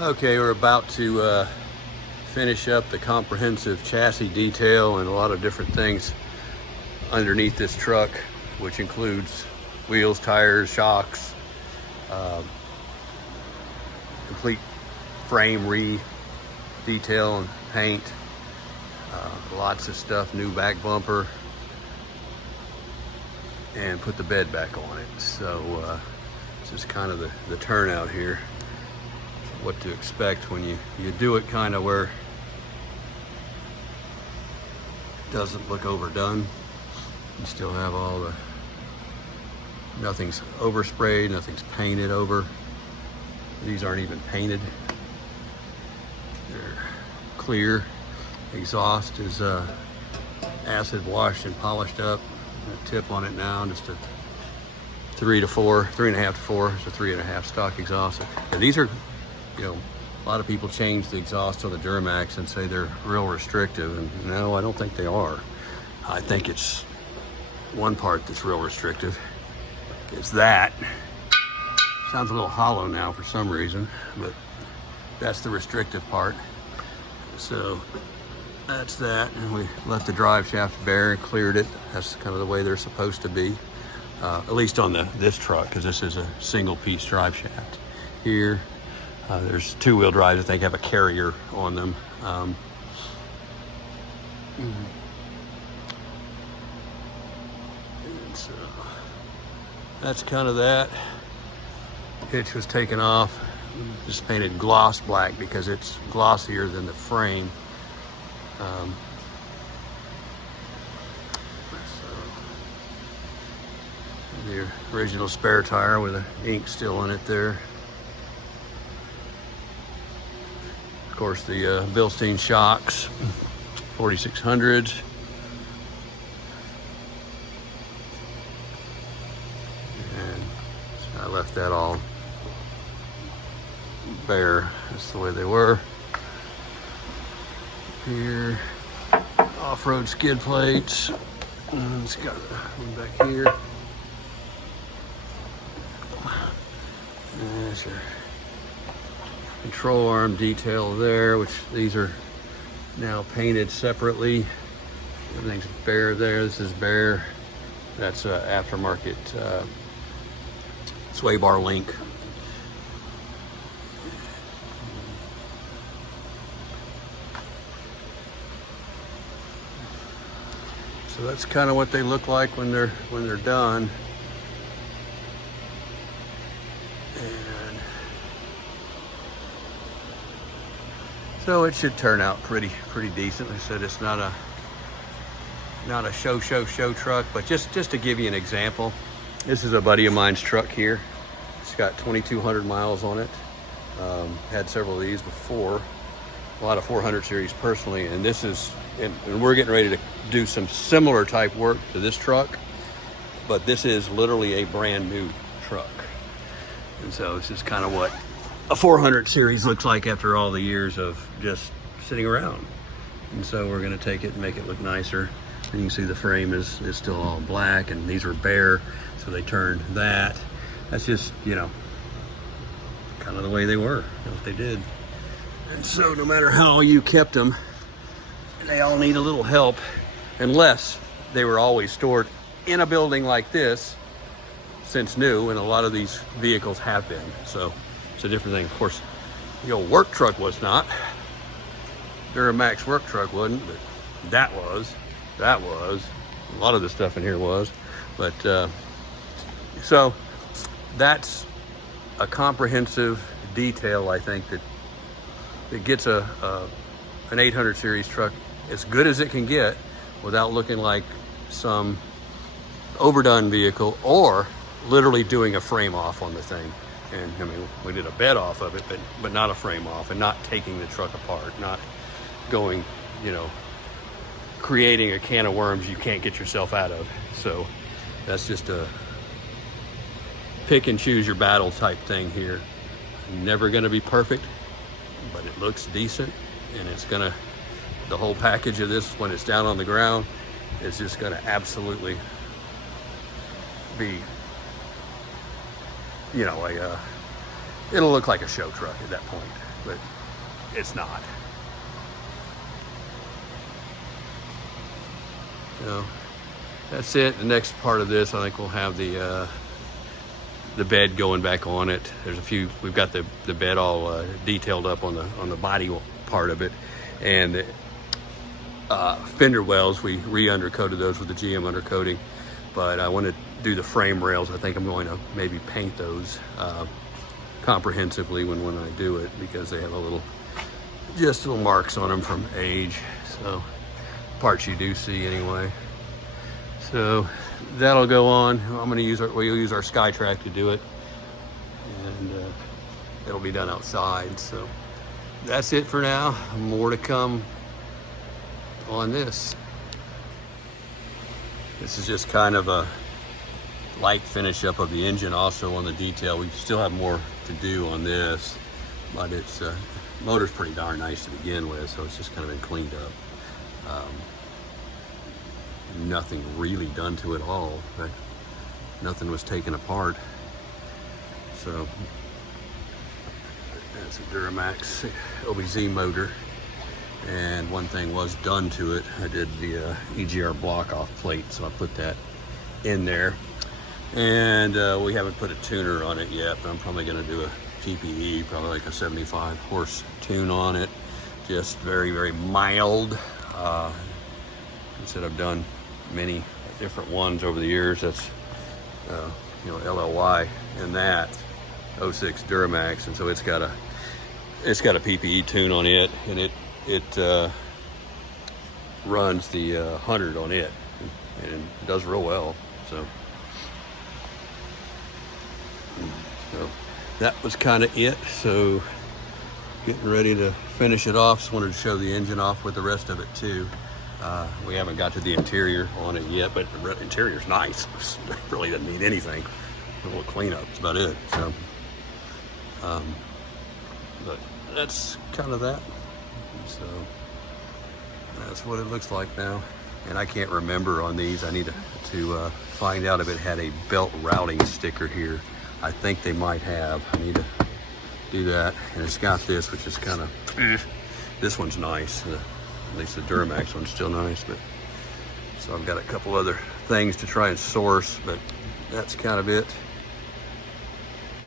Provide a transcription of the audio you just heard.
Okay, we're about to finish up the comprehensive chassis detail and a lot of different things underneath this truck, which includes wheels, tires, shocks, complete frame re-detail and paint, lots of stuff, new back bumper, and put the bed back on it. So this is kind of the turnout here. What to expect when you do it kind of where it doesn't look overdone. You still have all the, nothing's oversprayed, nothing's painted over. These aren't even painted. They're clear. Exhaust is acid washed and polished up. A tip on it now, just a 3.5 to 4. It's a 3.5 stock exhaust. And these are, you know, a lot of people change the exhaust on the Duramax and say they're real restrictive, and no, I don't think they are. I think it's one part that's real restrictive. It's that. Sounds a little hollow now for some reason, but that's the restrictive part. So that's that, and we let the drive shaft bare and cleared it. That's kind of the way they're supposed to be, at least on this truck, because this is a single piece drive shaft. Here, there's two-wheel drives, I think, have a carrier on them. So that's kind of that. Hitch was taken off, just painted gloss black because it's glossier than the frame. The original spare tire with the ink still in it there. Of course, the bilstein shocks, 4600s. And I left that all bare. That's the way they were. Here, off-road skid plates. It's got one back here. There's your control arm detail there, which these are now painted separately. Everything's bare there. This is bare. That's aftermarket sway bar link. So that's kind of what they look like when they're done. And so it should turn out pretty decent. Like I said, it's not a show truck, but just to give you an example, this is a buddy of mine's truck here. It's got 2,200 miles on it. Had several of these before, a lot of 400 series personally, and this is, and we're getting ready to do some similar type work to this truck, but this is literally a brand new truck. And so this is kind of what a 400 series looks like after all the years of just sitting around. And so we're going to take it and make it look nicer. And you can see the frame is still all black, and these are bare, so they turned that. That's just, you know, kind of the way they were, what they did. And so no matter how you kept them, they all need a little help, unless they were always stored in a building like this since new, and a lot of these vehicles have been. So it's a different thing. Of course, the old work truck was not. Duramax work truck wasn't, but that was. A lot of the stuff in here was. But so that's a comprehensive detail, I think, that gets an 800 series truck as good as it can get without looking like some overdone vehicle or literally doing a frame off on the thing. And I mean, we did a bed off of it, but not a frame off, and not taking the truck apart, not going, you know, creating a can of worms you can't get yourself out of. So that's just a pick and choose your battle type thing here. Never gonna be perfect, but it looks decent, and it's gonna, the whole package of this, when it's down on the ground, is just gonna absolutely be, you know, it'll look like a show truck at that point. but it's not. So that's it. The next part of this, I think we'll have the bed going back on it. There's a few, we've got the bed all detailed up on the body part of it, and the fender wells, we re-undercoated those with the GM undercoating, but I want to do the frame rails. I think I'm going to maybe paint those comprehensively when I do it, because they have just little marks on them from age. So parts you do see anyway. So that'll go on. I'm going to we'll use our SkyTrack to do it, and it'll be done outside. So that's it for now. More to come on this. This is just kind of a light finish up of the engine, also on the detail. We still have more to do on this, but it's motor's pretty darn nice to begin with, so it's just kind of been cleaned up. Nothing really done to it all. Nothing was taken apart. So that's a Duramax LBZ motor, and one thing was done to it. I did the EGR block off plate, so I put that in there. And we haven't put a tuner on it yet, but I'm probably going to do a PPE, probably like a 75 horse tune on it. Just very, very mild. I said I've done many different ones over the years. That's you know, LLY in that 06 Duramax, and so it's got a PPE tune on it, and it runs the 100 on it, and does real well. So that was kind of it. So getting ready to finish it off. Just wanted to show the engine off with the rest of it too. We haven't got to the interior on it yet, but the interior's nice. It really doesn't need anything. A little cleanup, that's about it. So, but that's kind of that. So that's what it looks like now. And I can't remember on these. I need to find out if it had a belt routing sticker here. I think they might have. I need to do that. And it's got this, which is kind of, this one's nice. At least the Duramax one's still nice, but so I've got a couple other things to try and source, but that's kind of it.